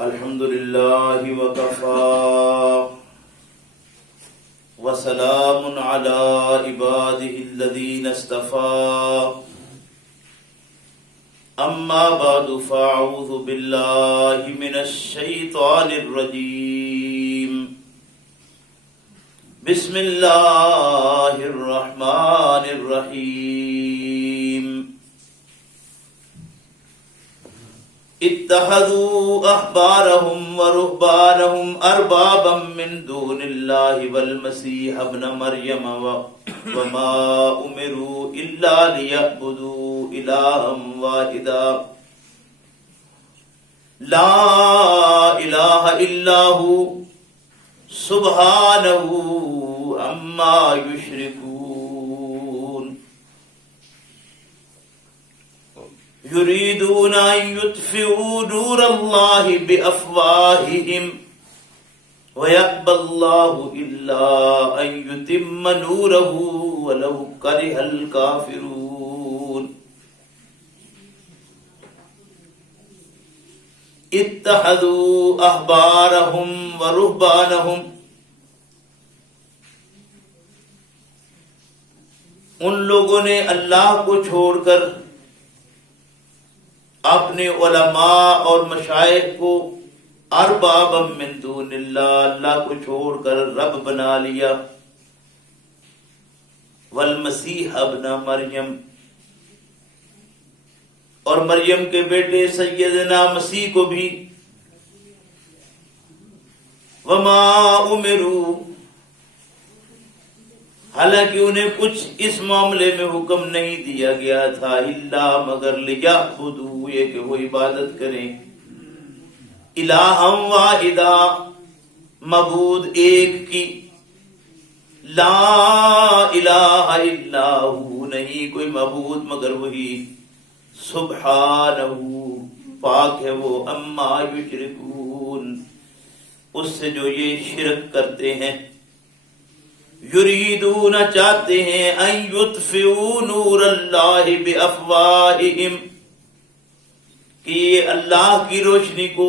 الحمد لله وكفى وسلام على عباده الذين اصطفى أما بعد فأعوذ بالله من الشيطان الرجيم بسم الله الرحمن الرحيم اتخذوا أحبارهم ورهبانهم أربابا من دون الله والمسيح ابن مريم وما أمروا إلا ليعبدوا إلها واحدا لا إله إلا هو سبحانه عما يشركون يريدون أن يطفئوا نور الله بأفواههم ويأبى الله إلا أن يتم نوره ولو كره الكافرون اتخذوا أحبارهم ورهبانهم ان لوگوں نے اللہ کو چھوڑ کر اپنے علماء اور مشائخ کو اربابا من دون اللہ، اللہ کو چھوڑ کر رب بنا لیا، والمسیح ابن مریم، اور مریم کے بیٹے سیدنا مسیح کو بھی، وما امروا، حالانکہ انہیں کچھ اس معاملے میں حکم نہیں دیا گیا تھا، الا مگر لیعبدوا، یہ کہ وہ عبادت کریں، الہا واحدا، معبود ایک کی، لا الہ الا ہو، نہیں کوئی معبود مگر وہی، سبحانہ، پاک ہے وہ، اما یشرکون، اس سے جو یہ شرک کرتے ہیں، یریدون، چاہتے ہیں، ان یطفئوا نور اللہ بافواہہم، کہ یہ اللہ کی روشنی کو،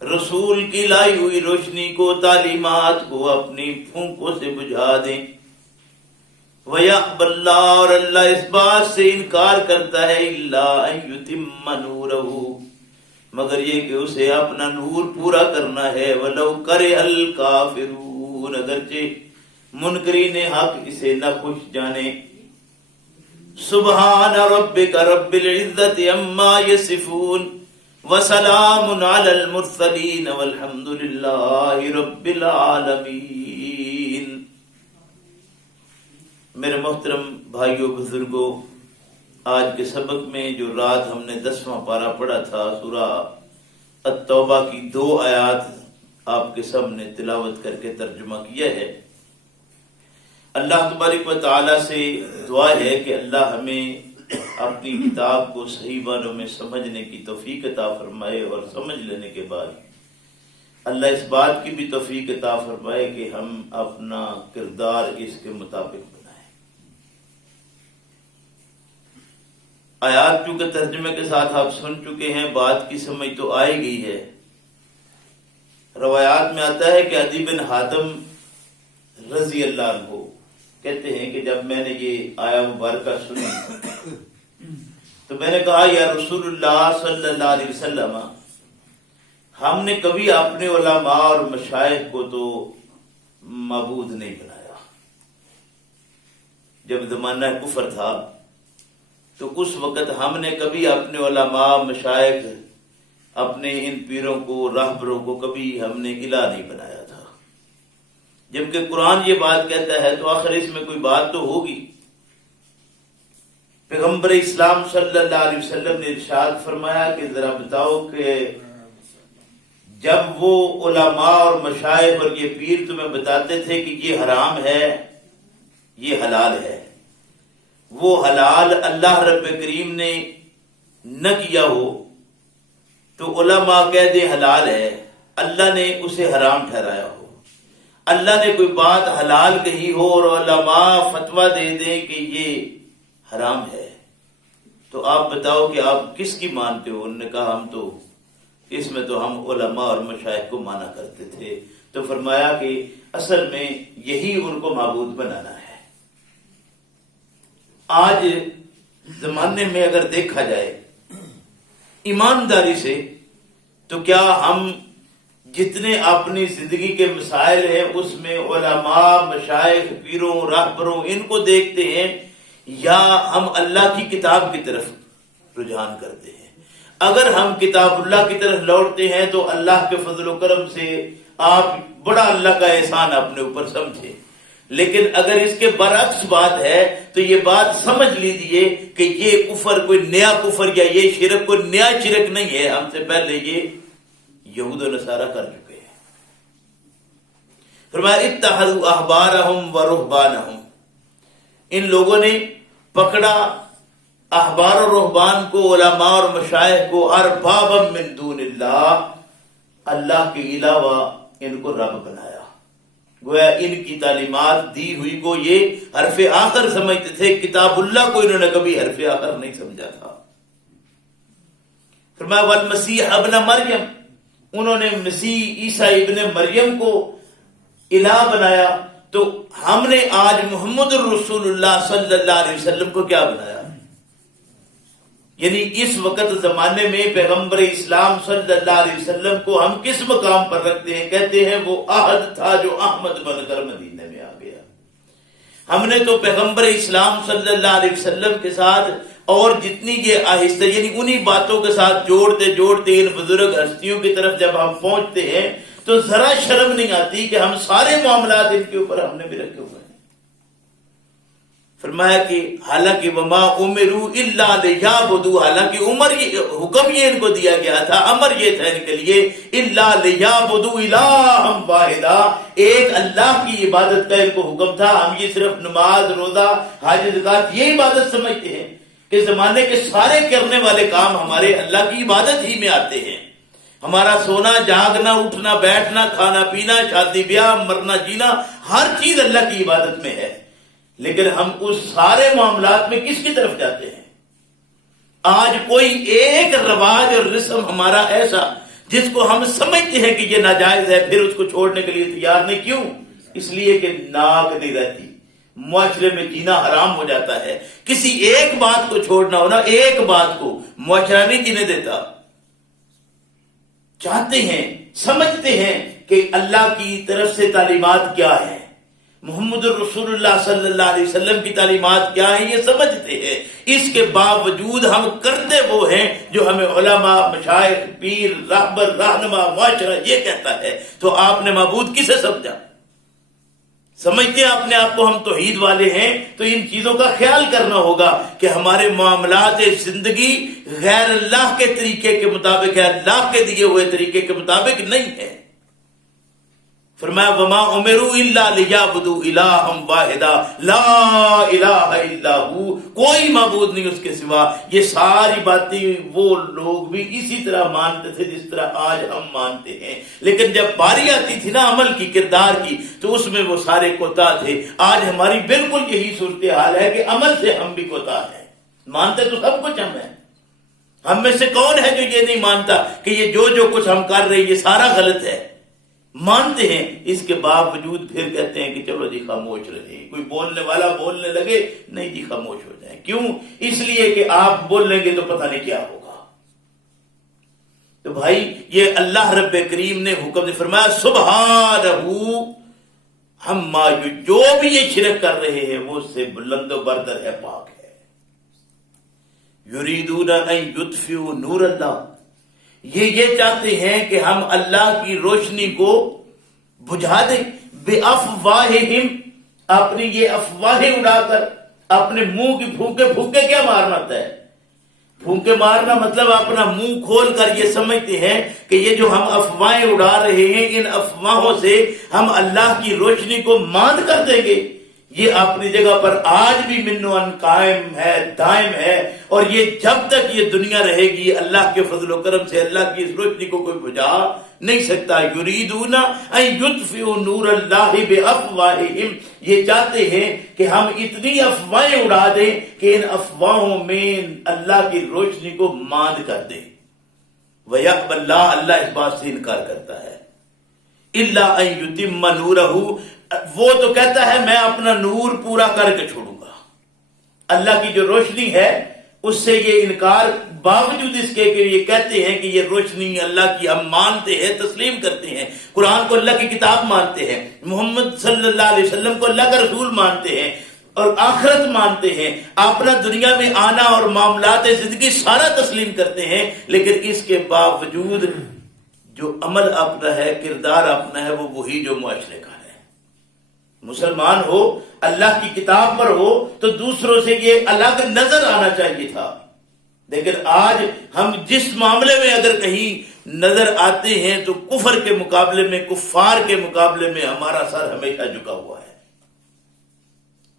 رسول کی لائی ہوئی روشنی کو، تعلیمات کو اپنی پھونکوں سے بجھا دیں، وَيَأْبَى اللَّهُ، اور اللہ اس بات سے انکار کرتا ہے، إِلَّا أَن يُتِمَّ نُورَهُ، مگر یہ کہ اسے اپنا نور پورا کرنا ہے، وَلَوْ كَرِهَ الْكَافِرُونَ، اگرچہ منکرین حق اسے نہ خوش جانے۔ سبحان ربک رب العزت عما یصفون وسلام علی المرسلین والحمد للہ رب العالمین۔ میرے محترم بھائیوں بزرگوں، آج کے سبق میں جو رات ہم نے 10واں پارہ پڑھا تھا، سورہ التوبہ کی 2 آیات آپ کے سامنے تلاوت کر کے ترجمہ کیا ہے۔ اللہ تبارک و تعالی سے دعا ہے کہ اللہ ہمیں اپنی کتاب کو صحیح معنوں میں سمجھنے کی توفیق عطا فرمائے، اور سمجھ لینے کے بعد اللہ اس بات کی بھی توفیق عطا فرمائے کہ ہم اپنا کردار اس کے مطابق بنائیں۔ آیات چونکہ ترجمے کے ساتھ آپ سن چکے ہیں، بات کی سمجھ تو آئی گئی ہے۔ روایات میں آتا ہے کہ عدی بن حاتم رضی اللہ عنہ کہتے ہیں کہ جب میں نے یہ آیا مبارکہ سنی تو میں نے کہا، یا رسول اللہ صلی اللہ علیہ وسلم، ہم نے کبھی اپنے علماء اور مشائخ کو تو معبود نہیں بنایا۔ جب زمانہ کفر تھا تو اس وقت ہم نے کبھی اپنے علماء، مشائخ، اپنے ان پیروں کو، راہبروں کو کبھی ہم نے الہ نہیں بنایا تھا۔ جبکہ قرآن یہ بات کہتا ہے تو آخر اس میں کوئی بات تو ہوگی۔ پیغمبر اسلام صلی اللہ علیہ وسلم نے ارشاد فرمایا کہ ذرا بتاؤ کہ جب وہ علماء اور مشائخ اور یہ پیر تمہیں بتاتے تھے کہ یہ حرام ہے، یہ حلال ہے، وہ حلال اللہ رب کریم نے نہ کیا ہو تو علماء کہہ دے حلال ہے، اللہ نے اسے حرام ٹھہرایا ہو، اللہ نے کوئی بات حلال کہی ہو اور علماء فتویٰ دے دیں کہ یہ حرام ہے، تو آپ بتاؤ کہ آپ کس کی مانتے ہو؟ انہوں نے کہا ہم تو اس میں تو ہم علماء اور مشائخ کو مانا کرتے تھے. تو فرمایا کہ اصل میں یہی ان کو معبود بنانا ہے. آج زمانے میں اگر دیکھا جائے ایمانداری سے تو کیا ہم جتنے اپنی زندگی کے مسائل ہیں اس میں علماء، مشائخ، پیروں، راہبروں ان کو دیکھتے ہیں یا ہم اللہ کی کتاب کی طرف رجحان کرتے ہیں؟ اگر ہم کتاب اللہ کی طرف لوٹتے ہیں تو اللہ کے فضل و کرم سے آپ بڑا اللہ کا احسان اپنے اوپر سمجھے. لیکن اگر اس کے برعکس بات ہے تو یہ بات سمجھ لیجیے کہ یہ کفر کوئی نیا کفر یا یہ شرک کوئی نیا شرک نہیں ہے، ہم سے پہلے یہ یہود و نصارہ کر چکے ہیں. فرمایا اتخذوا احبارهم و رہبانهم، ان لوگوں نے پکڑا احبار و رہبان کو، علماء اور مشائخ کو، اربابا من دون اللہ، اللہ کے علاوہ ان کو رب بنایا. گویا ان کی تعلیمات دی ہوئی کو یہ حرف آخر سمجھتے تھے، کتاب اللہ کو انہوں نے کبھی حرف آخر نہیں سمجھا تھا. فرمایا والمسیح ابن مریم، انہوں نے مسیح عیسیٰ ابن مریم کو الہ بنایا. تو ہم نے آج محمد الرسول اللہ صلی اللہ علیہ وسلم کو کیا بنایا؟ یعنی اس وقت زمانے میں پیغمبر اسلام صلی اللہ علیہ وسلم کو ہم کس مقام پر رکھتے ہیں؟ کہتے ہیں وہ عہد تھا جو احمد بن کر مدینے میں آ گیا. ہم نے تو پیغمبر اسلام صلی اللہ علیہ وسلم کے ساتھ اور جتنی یہ آہستہ یعنی انہی باتوں کے ساتھ جوڑتے جوڑتے ان بزرگ ہستیوں کی طرف جب ہم پہنچتے ہیں تو ذرا شرم نہیں آتی کہ ہم سارے معاملات ان کے اوپر ہم نے بھی رکھے ہوئے ہیں. فرمایا کہ حالانکہ وما امروا الا لیعبدوا، حالانکہ حکم یہ ان کو دیا گیا تھا، امر یہ تھا ان کے لیے الا لیعبدوا الہا واحدا، ایک اللہ کی عبادت کا ان کو حکم تھا. ہم یہ صرف نماز، روزہ، حج، زکات یہ عبادت سمجھتے ہیں کہ زمانے کے سارے کرنے والے کام ہمارے اللہ کی عبادت ہی میں آتے ہیں. ہمارا سونا، جاگنا، اٹھنا، بیٹھنا، کھانا پینا، شادی بیاہ، مرنا جینا، ہر چیز اللہ کی عبادت میں ہے. لیکن ہم اس سارے معاملات میں کس کی طرف جاتے ہیں؟ آج کوئی ایک رواج اور رسم ہمارا ایسا جس کو ہم سمجھتے ہیں کہ یہ ناجائز ہے، پھر اس کو چھوڑنے کے لیے تیار نہیں. کیوں؟ اس لیے کہ ناک نہیں رہتی، معاشرے میں جینا حرام ہو جاتا ہے. کسی ایک بات کو چھوڑنا ہونا، ایک بات کو معاشرہ نہیں جینے دیتا. چاہتے ہیں، سمجھتے ہیں کہ اللہ کی طرف سے تعلیمات کیا ہیں، محمد الرسول اللہ صلی اللہ علیہ وسلم کی تعلیمات کیا ہیں، یہ سمجھتے ہیں. اس کے باوجود ہم کرتے وہ ہیں جو ہمیں علماء، مشائخ، پیر، راہبر، رہنما، معاشرہ یہ کہتا ہے. تو آپ نے معبود کسے سمجھا؟ سمجھتے ہیں اپنے آپ کو ہم توحید والے ہیں، تو ان چیزوں کا خیال کرنا ہوگا کہ ہمارے معاملات زندگی غیر اللہ کے طریقے کے مطابق ہے، اللہ کے دیے ہوئے طریقے کے مطابق نہیں ہے. فرمایا وما امروا الا لیعبدوا الہا واحدا لا الہ الا ہو، کوئی معبود نہیں اس کے سوا. یہ ساری باتیں وہ لوگ بھی اسی طرح مانتے تھے جس طرح آج ہم مانتے ہیں. لیکن جب باری آتی تھی نا عمل کی، کردار کی، تو اس میں وہ سارے کوتاہ تھے. آج ہماری بالکل یہی صورتحال ہے کہ عمل سے ہم بھی کوتاہ ہیں. مانتے تو سب کچھ ہم ہیں. ہم میں سے کون ہے جو یہ نہیں مانتا کہ یہ جو کچھ ہم کر رہے ہیں یہ سارا غلط ہے؟ مانتے ہیں. اس کے باوجود پھر کہتے ہیں کہ چلو جی خاموش رہیں، کوئی بولنے والا بولنے لگے، نہیں جی خاموش ہو جائیں. کیوں؟ اس لیے کہ آپ بول لیں گے تو پتہ نہیں کیا ہوگا. تو بھائی یہ اللہ رب کریم نے حکم نے فرمایا سبحانہ، ہم جو بھی یہ شرک کر رہے ہیں وہ اس سے بلند و بردر ہے، پاک ہے. یریدون ان یطفئوا نور اللہ، یہ چاہتے ہیں کہ ہم اللہ کی روشنی کو بجھا دیں. بے افواہہم، اپنی یہ افواہیں اڑا کر، اپنے منہ کی پھونکے کیا مارنا ہوتا ہے؟ پھونکے مارنا مطلب اپنا منہ کھول کر یہ سمجھتے ہیں کہ یہ جو ہم افواہیں اڑا رہے ہیں ان افواہوں سے ہم اللہ کی روشنی کو ماند کر دیں گے. یہ اپنی جگہ پر آج بھی منوان قائم ہے، دائم ہے. اور یہ جب تک یہ دنیا رہے گی اللہ کے فضل و کرم سے اللہ کی اس روشنی کو کوئی بجھا نہیں سکتا. یریدون ان یطفئوا نور اللہ بافواہہم، یہ چاہتے ہیں کہ ہم اتنی افواہیں اڑا دیں کہ ان افواہوں میں اللہ کی روشنی کو ماند کر دیں. وَيَأْبَى اللَّهُ، اللہ اس بات سے انکار کرتا ہے، إِلَّا أَن يُتِمَّ نُورَهُ، وہ تو کہتا ہے میں اپنا نور پورا کر کے چھوڑوں گا، اللہ کی جو روشنی ہے اس سے یہ انکار، باوجود اس کے کہ یہ کہتے ہیں کہ یہ روشنی اللہ کی ہم مانتے ہیں، تسلیم کرتے ہیں، قرآن کو اللہ کی کتاب مانتے ہیں، محمد صلی اللہ علیہ وسلم کو اللہ کا رسول مانتے ہیں اور آخرت مانتے ہیں، اپنا دنیا میں آنا اور معاملات زندگی سارا تسلیم کرتے ہیں، لیکن اس کے باوجود جو عمل اپنا ہے، کردار اپنا ہے، وہ وہی جو معاشرے کا ہے۔ مسلمان ہو، اللہ کی کتاب پر ہو تو دوسروں سے یہ الگ نظر آنا چاہیے تھا، لیکن آج ہم جس معاملے میں اگر کہیں نظر آتے ہیں تو کفر کے مقابلے میں، کفار کے مقابلے میں ہمارا سر ہمیشہ جھکا ہوا ہے۔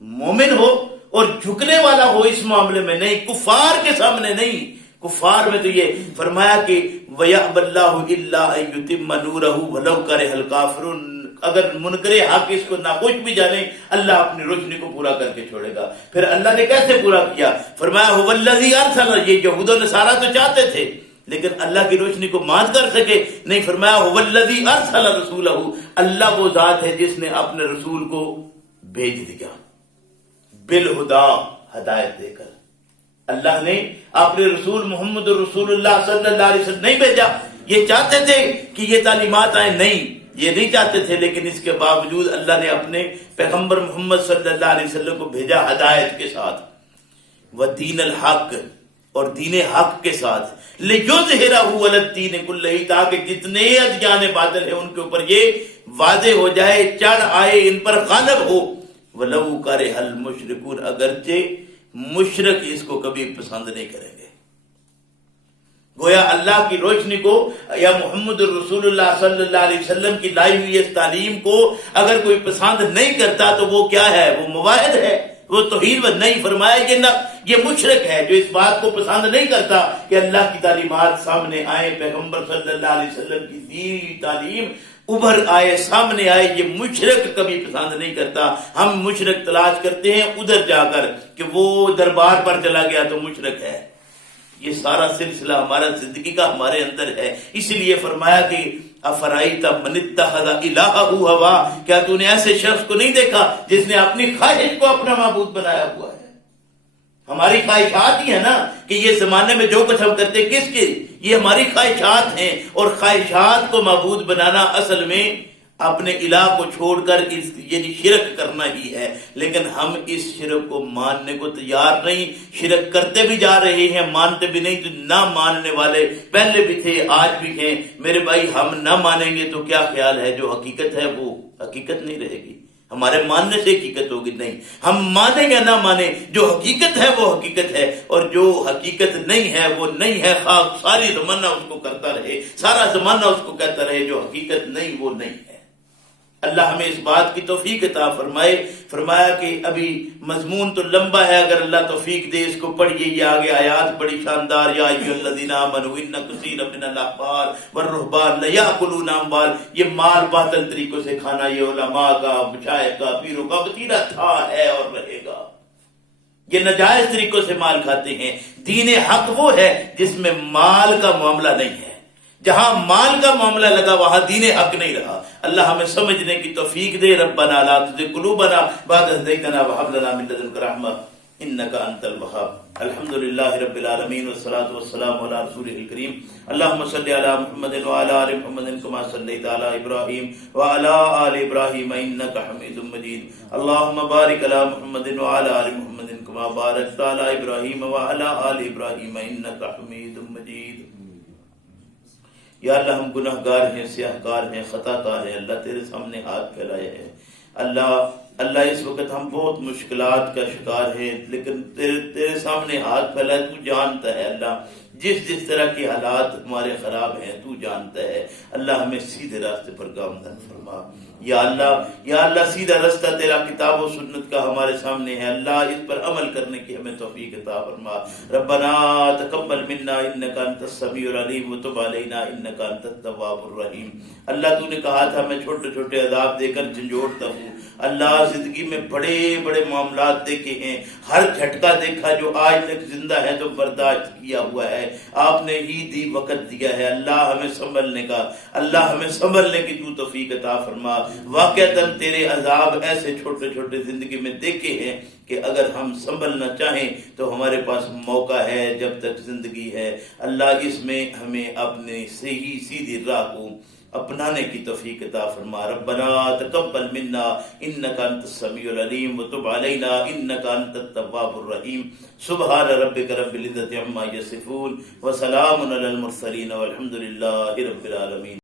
مومن ہو اور جھکنے والا ہو اس معاملے میں نہیں، کفار کے سامنے نہیں۔ کفار میں تو یہ فرمایا کہ وَيَأْبَى اللَّهُ إِلَّا أَن يُتِمَّ نُورَهُ وَلَوْ كَرِهَ الْكَافِرُونَ، اگر منکر حق اس کو ناخوش بھی جانے، اللہ اپنی روشنی کو پورا کر کے چھوڑے گا۔ پھر اللہ نے کیسے پورا کیا؟ فرمایا هُوَ الَّذِي أَرْسَلَ، یہ یہود و نصارہ تو چاہتے تھے لیکن اللہ کی روشنی کو مان کر سکے نہیں، فرمایا هُوَ الَّذِي أَرْسَلَ رَسُولَهُ، اللہ وہ ذات ہے جس نے اپنے رسول کو بھیج دیا بالہدا، ہدایت دے کر۔ اللہ نے اپنے رسول محمد رسول اللہ صلی اللہ علیہ وسلم نہیں بھیجا، یہ چاہتے تھے کہ یہ تعلیمات آئیں، نہیں یہ نہیں چاہتے تھے، لیکن اس کے باوجود اللہ نے اپنے پیغمبر محمد صلی اللہ علیہ وسلم کو بھیجا ہدایت کے ساتھ، وَدِينَ الْحَقِّ، اور دین حق کے ساتھ، لِيُظْهِرَهُ عَلَى الدِّينِ كُلِّهِ، تاکہ جتنے ادیان باطل ہیں ان کے اوپر یہ واضح ہو جائے، چڑھ آئے، ان پر غالب ہو۔ وَلَوْ كَرِهَ الْمُشْرِكُونَ، اگرچہ مشرک اس کو کبھی پسند نہیں کریں گے۔ گویا اللہ کی روشنی کو یا محمد الرسول اللہ صلی اللہ علیہ وسلم کی لائی ہوئی اس تعلیم کو اگر کوئی پسند نہیں کرتا تو وہ کیا ہے؟ وہ موحد ہے، وہ توحید نہیں۔ فرمایا یہ مشرک ہے جو اس بات کو پسند نہیں کرتا کہ اللہ کی تعلیمات سامنے آئے، پیغمبر صلی اللہ علیہ وسلم کی دی ہوئی تعلیم ابھر آئے، سامنے آئے، یہ مشرک کبھی پسند نہیں کرتا۔ ہم مشرک تلاش کرتے ہیں ادھر جا کر کہ وہ دربار پر چلا گیا تو مشرک ہے۔ یہ سارا سلسلہ ہمارا زندگی کا ہمارے اندر ہے، اس لیے فرمایا کہ افرائیت من اتخذ الہہ ہوا، کیا تو نے ایسے شخص کو نہیں دیکھا جس نے اپنی خواہش کو اپنا معبود بنایا ہوا ہے؟ ہماری خواہشات ہی ہے نا کہ یہ زمانے میں جو کچھ ہم کرتے کس کے، یہ ہماری خواہشات ہیں، اور خواہشات کو معبود بنانا اصل میں اپنے الہ کو چھوڑ کر یعنی شرک کرنا ہی ہے، لیکن ہم اس شرک کو ماننے کو تیار نہیں، شرک کرتے بھی جا رہے ہیں، مانتے بھی نہیں۔ تو نہ ماننے والے پہلے بھی تھے، آج بھی ہیں۔ میرے بھائی ہم نہ مانیں گے تو کیا خیال ہے جو حقیقت ہے وہ حقیقت نہیں رہے گی، ہمارے ماننے سے حقیقت ہوگی نہیں۔ ہم مانیں یا نہ مانیں، جو حقیقت ہے وہ حقیقت ہے، اور جو حقیقت نہیں ہے وہ نہیں ہے، خواہ ساری زمانہ اس کو کرتا رہے، سارا زمانہ اس کو کہتا رہے، جو حقیقت نہیں وہ نہیں ہے۔ اللہ ہمیں اس بات کی توفیق عطا فرمائے۔ فرمایا کہ ابھی مضمون تو لمبا ہے، اگر اللہ توفیق دے اس کو پڑھیے۔ یہ آگے آیات بڑی شاندار، یا ایھا الذین آمنوا ان کثیرا من الاحبار والرہبان لیأکلون اموال، یہ مال باطل طریقوں سے کھانا یہ علماء کا، مشائخ کا، پیروں کا وسیلہ تھا، ہے اور رہے گا۔ یہ ناجائز طریقوں سے مال کھاتے ہیں۔ دین حق وہ ہے جس میں مال کا معاملہ نہیں ہے، جہاں مال کا معاملہ لگا وہاں دین حق نہیں رہا۔ اللہ ہمیں سمجھنے کی توفیق دے۔ ربنا لا تزغ قلوبنا بعد إذ هديتنا وهب لنا من لدنك رحمة إنك أنت الوهاب۔ الحمد لله رب العالمين والصلاة والسلام على رسوله الكريم۔ اللهم صل على محمد وعلى آل محمد كما صليت على إبراهيم وعلى آل إبراهيم إنك حميد مجيد۔ اللهم بارك على محمد وعلى آل محمد كما باركت على إبراهيم وعلى آل إبراهيم إنك حميد مجيد۔ یا اللہ ہم گناہ گار ہیں، سیاہ کار ہیں، خطا کار ہیں، اللہ تیرے سامنے ہاتھ پھیلائے ہیں۔ اللہ اس وقت ہم بہت مشکلات کا شکار ہیں، لیکن تیرے سامنے ہاتھ پھیلائے، تو جانتا ہے اللہ جس طرح کے حالات ہمارے خراب ہیں تو جانتا ہے۔ اللہ ہمیں سیدھے راستے پر گامزن فرما۔ یا اللہ سیدھا راستہ تیرا کتاب و سنت کا ہمارے سامنے ہے، اللہ اس پر عمل کرنے کی ہمیں توفیق عطا فرما۔ ربنا تقبل منا انک انت السمیع العلیم وتب علینا انک انت التواب الرحیم۔ اللہ تو نے کہا تھا میں چھوٹے چھوٹے عذاب دے کر جھنجھوڑتا ہوں۔ اللہ زندگی میں بڑے بڑے معاملات دیکھے ہیں، ہر جھٹکا دیکھا جو آج تک زندہ ہے تو برداشت کیا ہوا ہے، آپ نے عیدی وقت دیا ہے، اللہ ہمیں سنبھلنے کا، اللہ ہمیں سنبھلنے کی تو توفیق عطا فرما۔ واقعتاً تیرے عذاب ایسے چھوٹے چھوٹے زندگی میں دیکھے ہیں کہ اگر ہم سنبھلنا چاہیں تو ہمارے پاس موقع ہے جب تک زندگی ہے۔ اللہ اس میں ہمیں اپنے صحیح سیدھی راہ کو اپنانے کی توفیق عطا فرما۔ ربنا تقبل منا انک انت السمیع العلیم وتب علینا انک انت التواب الرحیم۔ سبحان ربک رب العزۃ عما یصفون وسلام علی المرسلین والحمد للہ رب العالمین۔